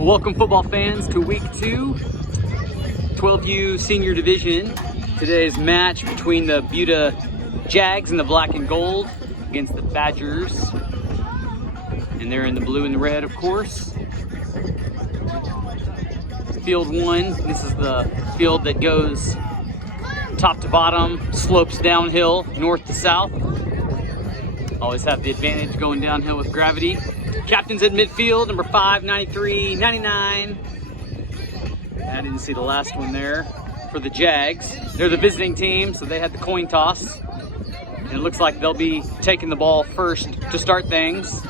Welcome football fans to week 2, 12U Senior Division. Today's match between the Buda Jags in the black and gold against the Badgers. And they're in the blue and the red, of course. Field 1, this is the field that goes top to bottom, slopes downhill, north to south. Always have the advantage going downhill with gravity. Captain's at midfield, number 5, 93, 99. I didn't see the last one there for the Jags. They're the visiting team, so they had the coin toss. And it looks like they'll be taking the ball first to start things.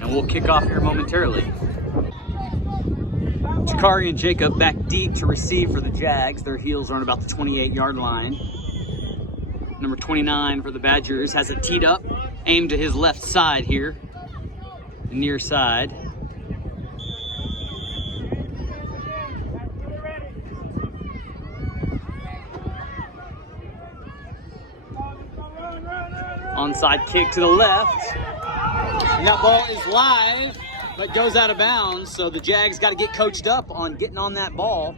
And we'll kick off here momentarily. Jakari and Jacob back deep to receive for the Jags. Their heels are on about the 28-yard line. Number 29 for the Badgers has it teed up, aimed to his left side here. The near side. Onside kick to the left. And that ball is live, but goes out of bounds. So the Jags got to get coached up on getting on that ball.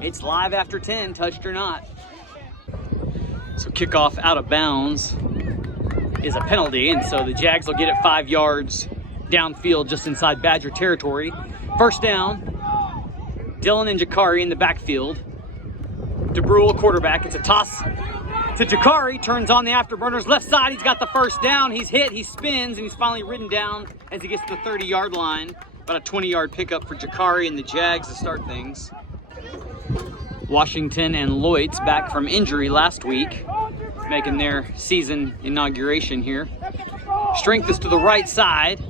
It's live after 10, touched or not. So kickoff out of bounds is a penalty, and so the Jags will get it 5 yards downfield just inside Badger territory. First down, Dylan and Jakari in the backfield. Dubrule quarterback. It's a toss to Jakari, turns on the afterburners left side. He's got the first down. He's hit, he spins, and he's finally ridden down as he gets to the 30-yard line. About a 20-yard pickup for Jakari and the Jags to start things. Washington and Lloyd's back from injury last week, making their season inauguration here. Strength is to the right side,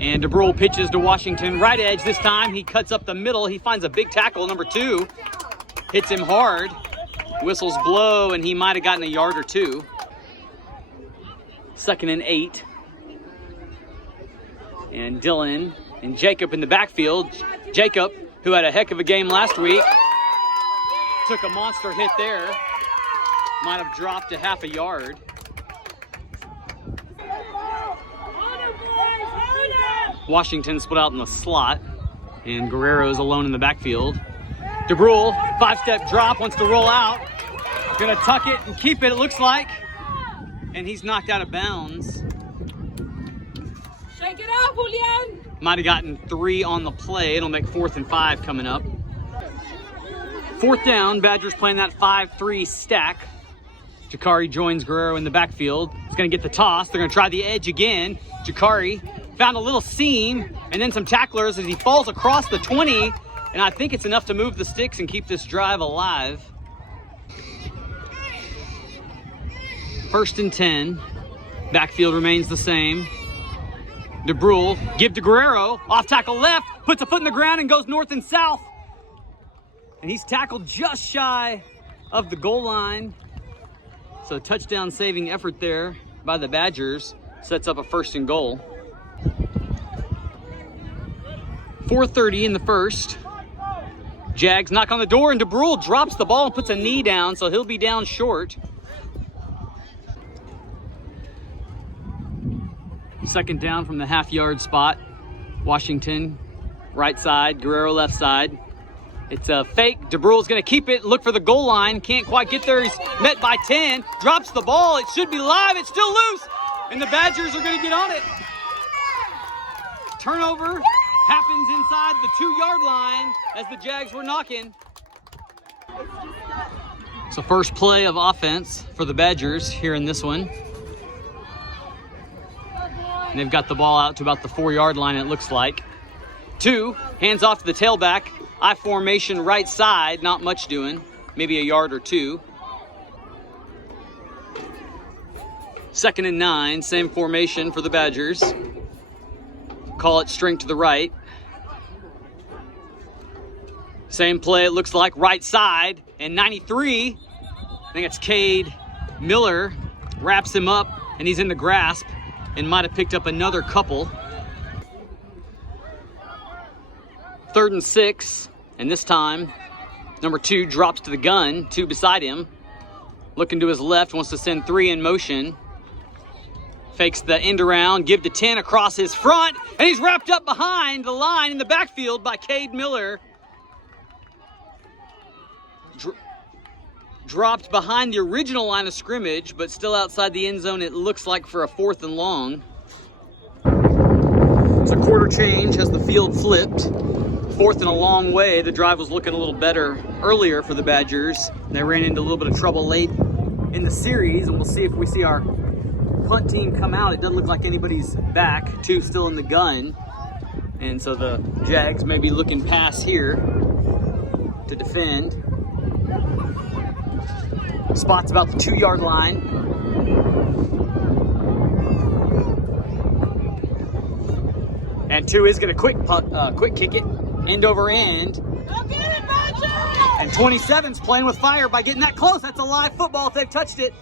and Dubrule pitches to Washington, right edge this time. He cuts up the middle. He finds a big tackle, number 2. Hits him hard. Whistles blow, and he might have gotten a yard or two. 2nd and 8. And Dylan and Jacob in the backfield. Jacob, who had a heck of a game last week, took a monster hit there. Might have dropped a half a yard. Washington split out in the slot, and Guerrero's alone in the backfield. Dubrule, 5-step drop, wants to roll out. Gonna tuck it and keep it, it looks like. And he's knocked out of bounds. Shake it up, Julian. Might have gotten 3 on the play. It'll make 4th and 5 coming up. 4th down, Badgers playing that 5-3 stack. Jakari joins Guerrero in the backfield. He's gonna get the toss. They're gonna try the edge again. Jakari found a little seam and then some tacklers as he falls across the 20. And I think it's enough to move the sticks and keep this drive alive. 1st and 10. Backfield remains the same. Dubrule, give to Guerrero. Off tackle left, puts a foot in the ground and goes north and south. And he's tackled just shy of the goal line. So touchdown saving effort there by the Badgers. Sets up a 1st and goal. 4:30 in the first. Jags knock on the door, and Dubrule drops the ball and puts a knee down, so he'll be down short. 2nd down from the half-yard spot. Washington, right side, Guerrero left side. It's a fake. Dubrule's going to keep it, look for the goal line. Can't quite get there. He's met by 10. Drops the ball. It should be live. It's still loose. And the Badgers are going to get on it. Turnover happens inside the 2-yard line as the Jags were knocking. So first play of offense for the Badgers here in this one. And they've got the ball out to about the 4-yard line, it looks like. 2, hands off to the tailback. I formation right side, not much doing. Maybe a yard or 2. 2nd and 9, same formation for the Badgers. Call it string to the right. Same play, it looks like, right side. And 93, I think it's Cade Miller, wraps him up, and he's in the grasp and might have picked up another couple. 3rd and 6, and this time, number 2 drops to the gun, 2 beside him. Looking to his left, wants to send 3 in motion. Fakes the end around, give to 10 across his front, and he's wrapped up behind the line in the backfield by Cade Miller. Dropped behind the original line of scrimmage, but still outside the end zone, it looks like, for a 4th and long. It's a quarter change, has the field flipped. 4th and a long way. The drive was looking a little better earlier for the Badgers. They ran into a little bit of trouble late in the series, and we'll see if we see our punt team come out. It doesn't look like anybody's back. 2 still in the gun. And so the Jags may be looking pass here to defend. Spot's about the 2-yard line. And 2 is going to quick kick it, end over end. Go get it, Badger! And 27's playing with fire by getting that close. That's a live football if they've touched it.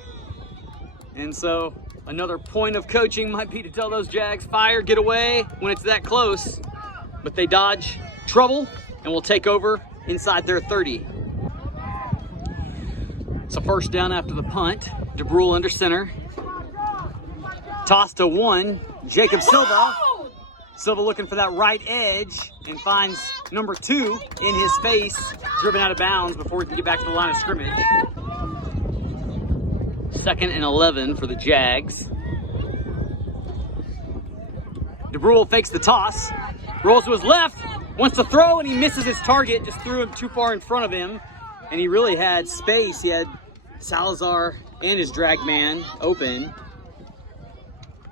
And so another point of coaching might be to tell those Jags, fire, get away when it's that close. But they dodge trouble and will take over inside their 30. So first down after the punt. Dubrule under center. Toss to 1. Jacob Silva. Silva looking for that right edge and finds number 2 in his face, driven out of bounds before he can get back to the line of scrimmage. 2nd and 11 for the Jags. Dubrule fakes the toss, rolls to his left, wants to throw, and he misses his target, just threw him too far in front of him. And he really had space. He had Salazar and his drag man open.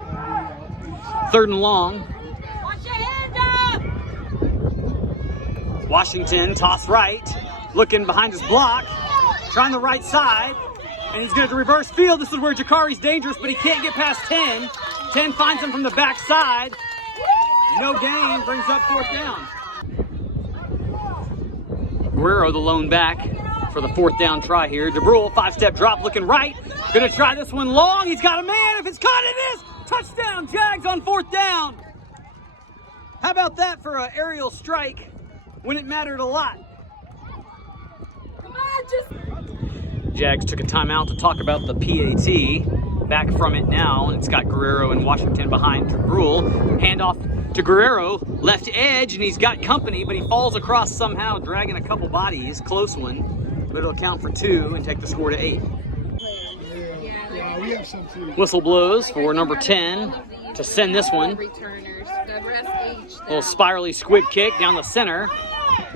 3rd and long. Watch your hands up! Washington, toss right, looking behind his block, trying the right side, and he's going to reverse field. This is where Jakari's dangerous, but he can't get past 10. 10 finds him from the backside. No gain, brings up 4th down. Guerrero, the lone back for the 4th down try here. Dubrule, 5-step drop, looking right. Going to try this one long. He's got a man. If it's caught, it is. Touchdown, Jags on 4th down. How about that for an aerial strike when it mattered a lot? Come on, Jags took a timeout to talk about the PAT. Back from it now, and it's got Guerrero and Washington behind Dubrule. Handoff to Guerrero, left edge, and he's got company, but he falls across somehow, dragging a couple bodies. Close one. But it'll count for 2 and take the score to 8. Whistle blows for number 10 to send this one. Little spirally squib kick down the center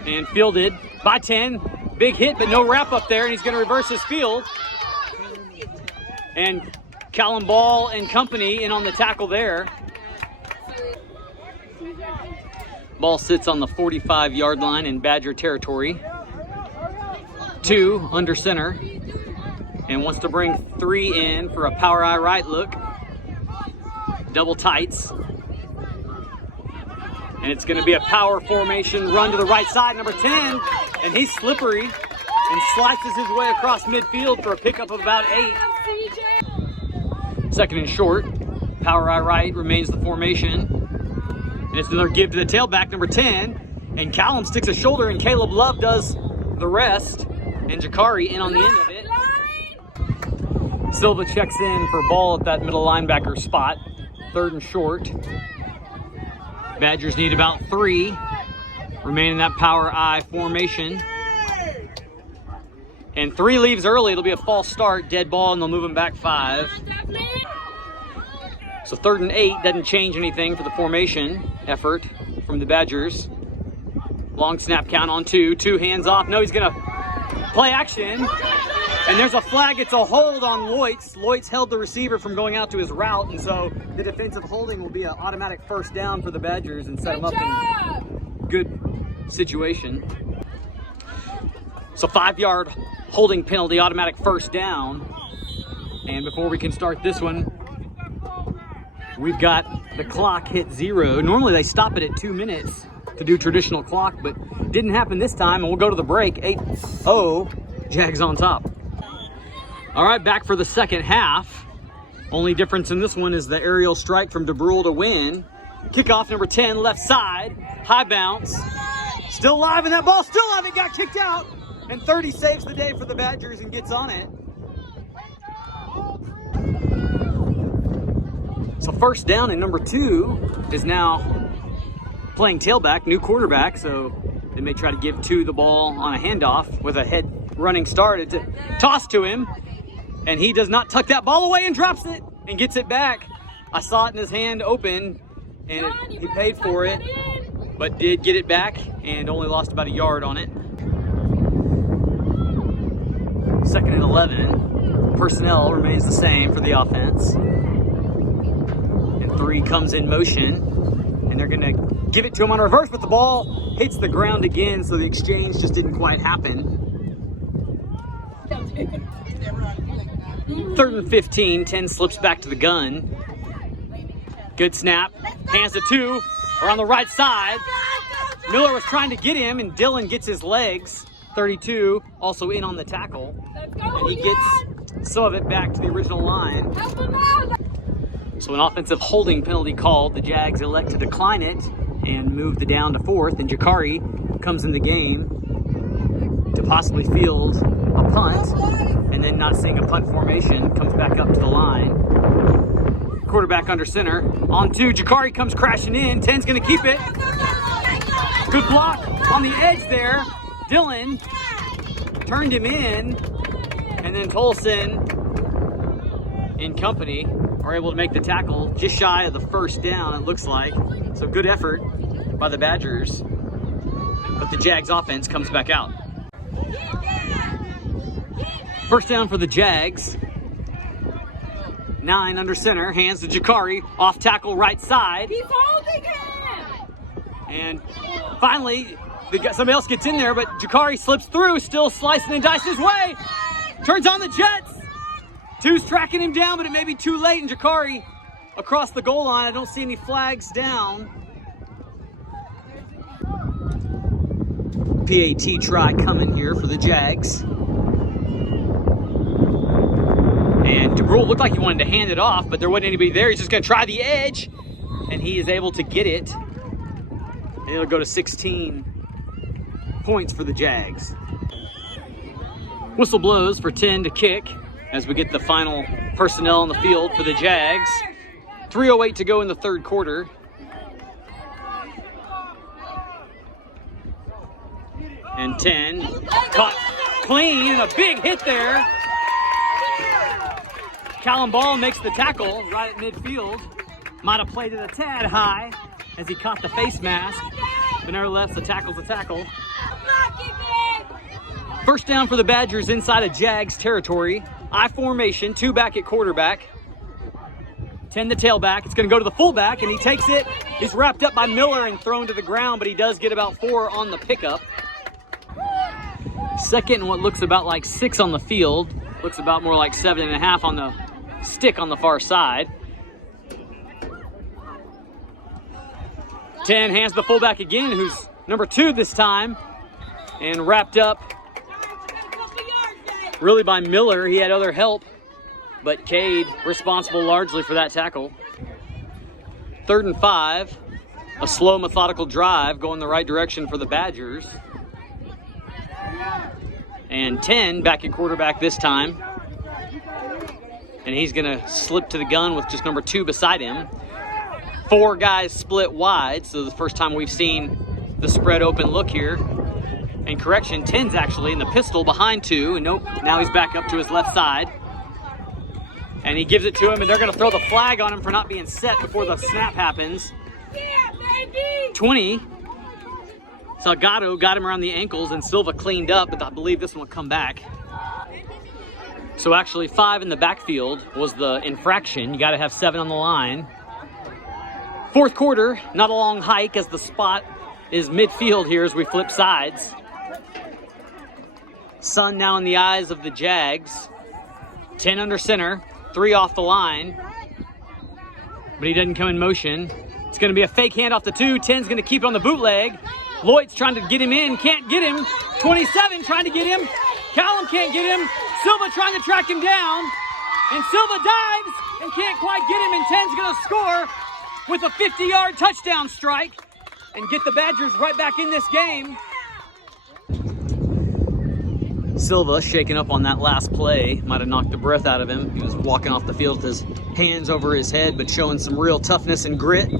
and fielded by 10. Big hit, but no wrap up there, and he's going to reverse his field. And Callum Ball and company in on the tackle there. Ball sits on the 45-yard line in Badger territory. 2 under center, and wants to bring 3 in for a power eye right look. Double tights. And it's going to be a power formation run to the right side, number 10, and he's slippery and slices his way across midfield for a pickup of about 8. 2nd and short. Power eye right remains the formation. And it's another give to the tailback, number 10, and Callum sticks a shoulder, and Caleb Love does the rest. And Jakari in on the end of it. Silva checks in for Ball at that middle linebacker spot. 3rd and short. Badgers need about 3. Remain in that power eye formation. And 3 leaves early. It'll be a false start. Dead ball, and they'll move him back 5. So 3rd and 8 doesn't change anything for the formation effort from the Badgers. Long snap count on 2. 2 hands off. No, he's going to play action, and there's a flag. It's a hold on Loitz. Loitz held the receiver from going out to his route, and so the defensive holding will be an automatic 1st down for the Badgers and set them up in good situation. So 5-yard holding penalty, automatic 1st down. And before we can start this one, we've got the clock hit 0. Normally they stop it at 2 minutes to do traditional clock, but didn't happen this time, and we'll go to the break. 8-0, Jags on top. All right, back for the 2nd half. Only difference in this one is the aerial strike from Dubrule to Wynn. Kickoff, number 10, left side, high bounce. Still live, and that ball still live. It got kicked out, and 30 saves the day for the Badgers and gets on it. So first down, and number 2 is now playing tailback, new quarterback. So they may try to give 2 the ball on a handoff with a head running start. It's a toss to him, and he does not tuck that ball away and drops it and gets it back. I saw it in his hand open, and he paid for it, but did get it back and only lost about a yard on it. 2nd and 11. Personnel remains the same for the offense. And 3 comes in motion, and they're gonna give it to him on reverse, but the ball hits the ground again, so the exchange just didn't quite happen. 3rd and 15, 10 slips back to the gun. Good snap, hands to 2, are on the right side. Miller was trying to get him, and Dylan gets his legs. 32, also in on the tackle. And he gets some of it back to the original line. So an offensive holding penalty called. The Jags elect to decline it and move the down to 4th, and Jakari comes in the game to possibly field a punt, and then not seeing a punt formation, comes back up to the line. Quarterback under center, on 2, Jakari comes crashing in, 10's gonna keep it. Good block on the edge there. Dylan turned him in, and then Tolson and company are able to make the tackle just shy of the first down, it looks like. So good effort by the Badgers, but the Jags offense comes back out. First down for the Jags. 9 under center, hands to Jakari, off tackle right side. He's holding him! And finally, somebody else gets in there, but Jakari slips through, still slicing and dicing his way. Turns on the Jets. 2's tracking him down, but it may be too late, and Jakari across the goal line. I don't see any flags down. PAT try coming here for the Jags. And Dubrule looked like he wanted to hand it off, but there wasn't anybody there. He's just going to try the edge, and he is able to get it. And it'll go to 16 points for the Jags. Whistle blows for 10 to kick as we get the final personnel on the field for the Jags. 3:08 to go in the 3rd quarter. And 10 caught clean, and a big hit there. Callum Ball makes the tackle right at midfield. Might have played it a tad high as he caught the face mask, but nevertheless, the tackle's a tackle. First down for the Badgers inside of Jags territory. I formation, 2 back at quarterback. 10 the tailback. It's going to go to the fullback, and he takes it. He's wrapped up by Miller and thrown to the ground, but he does get about 4 on the pickup. 2nd and what looks about like 6 on the field. Looks about more like 7.5 on the stick on the far side. 10 hands the fullback again, who's number 2 this time, and wrapped up really by Miller. He had other help, but Cade responsible largely for that tackle. 3rd and 5, a slow methodical drive going the right direction for the Badgers. And 10 back at quarterback this time. And he's gonna slip to the gun with just number 2 beside him. 4 guys split wide, so the first time we've seen the spread open look here. And correction, 10's actually in the pistol behind 2, and nope, now he's back up to his left side. And he gives it to him, and they're gonna throw the flag on him for not being set before the snap happens. 20, Salgado got him around the ankles, and Silva cleaned up, but I believe this one will come back. So actually 5 in the backfield was the infraction. You gotta have 7 on the line. 4th quarter, not a long hike as the spot is midfield here as we flip sides. Sun now in the eyes of the Jags. 10 under center, 3 off the line. But he doesn't come in motion. It's gonna be a fake hand off the 2. 10's gonna keep it on the bootleg. Lloyd's trying to get him in, can't get him. 27 trying to get him. Callum can't get him. Silva trying to track him down. And Silva dives and can't quite get him, and 10's gonna score with a 50-yard touchdown strike and get the Badgers right back in this game. Silva shaking up on that last play. Might have knocked the breath out of him. He was walking off the field with his hands over his head, but showing some real toughness and grit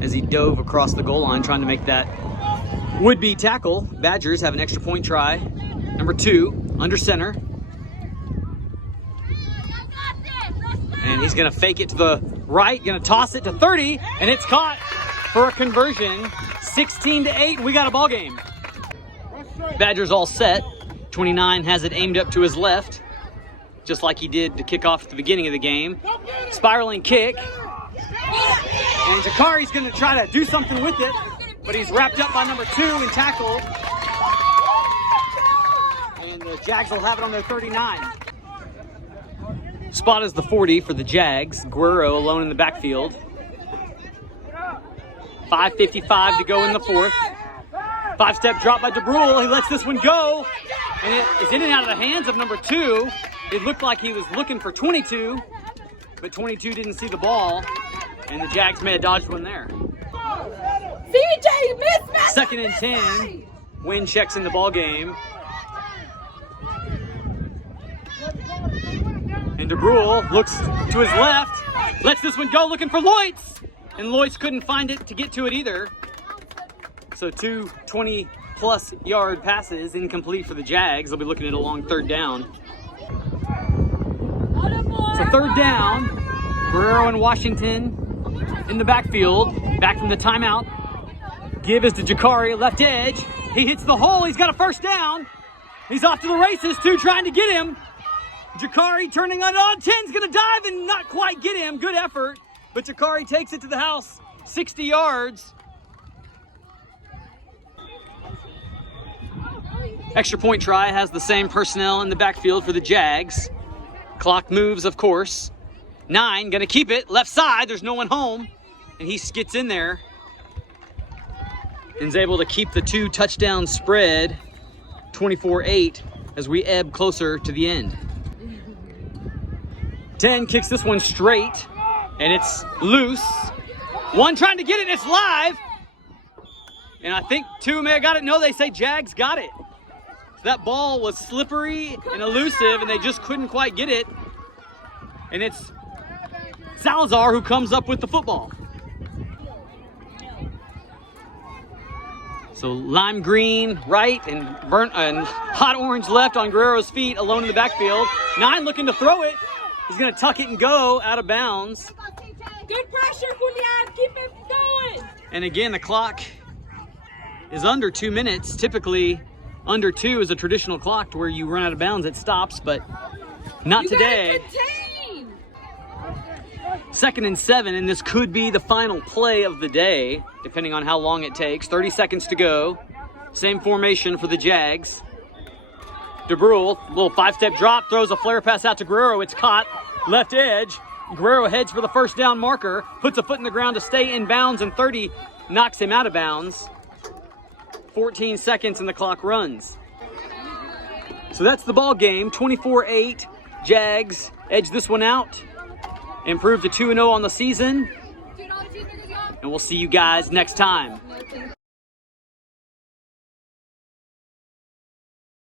as he dove across the goal line trying to make that would-be tackle. Badgers have an extra point try. Number 2, under center. And he's gonna fake it to the right, gonna toss it to 30, and it's caught for a conversion. 16-8, we got a ball game. Badgers all set. 29 has it aimed up to his left, just like he did to kick off at the beginning of the game. Spiraling kick. And Jakari's gonna try to do something with it, but he's wrapped up by number 2 and tackled. And the Jags will have it on their 39. Spot is the 40 for the Jags. Guerrero alone in the backfield. 5:55 to go in the fourth. 5-step drop by Dubrule. He lets this one go. And it is in and out of the hands of number 2. It looked like he was looking for 22, but 22 didn't see the ball. And the Jags may have dodged one there. CJ, mismatch. 2nd and 10. Wynn checks in the ball game. And Dubrule looks to his left, lets this one go looking for Loitz. And Loitz couldn't find it to get to it either. So 2 20-plus yard passes incomplete for the Jags. They'll be looking at a long 3rd down. So 3rd down. Guerrero and Washington in the backfield. Back from the timeout. Give is to Jakari, left edge. He hits the hole. He's got a 1st down. He's off to the races. 2 trying to get him. Jakari turning on 10's going to dive and not quite get him. Good effort. But Jakari takes it to the house. 60 yards. Extra point try has the same personnel in the backfield for the Jags. Clock moves, of course. 9, gonna keep it, left side, there's no one home. And he skits in there. And is able to keep the 2 touchdown spread, 24-8, as we ebb closer to the end. 10 kicks this one straight, and it's loose. 1 trying to get it, and it's live. And I think 2 may have got it. No, they say Jags got it. That ball was slippery and elusive, and they just couldn't quite get it. And it's Salazar who comes up with the football. So lime green right and hot orange left on Guerrero's feet, alone in the backfield. 9 looking to throw it. He's going to tuck it and go out of bounds. Good pressure, Julian. Keep it going. And again, the clock is under 2 minutes. Typically, under 2 is a traditional clock to where you run out of bounds, it stops, but not today. 2nd and 7, and this could be the final play of the day, depending on how long it takes. 30 seconds to go. Same formation for the Jags. Dubrule, little 5-step drop, throws a flare pass out to Guerrero. It's caught, left edge. Guerrero heads for the 1st down marker, puts a foot in the ground to stay in bounds, and 30 knocks him out of bounds. 14 seconds and the clock runs. So that's the ball game. 24-8. Jags edge this one out. Improve to 2-0 on the season. And we'll see you guys next time.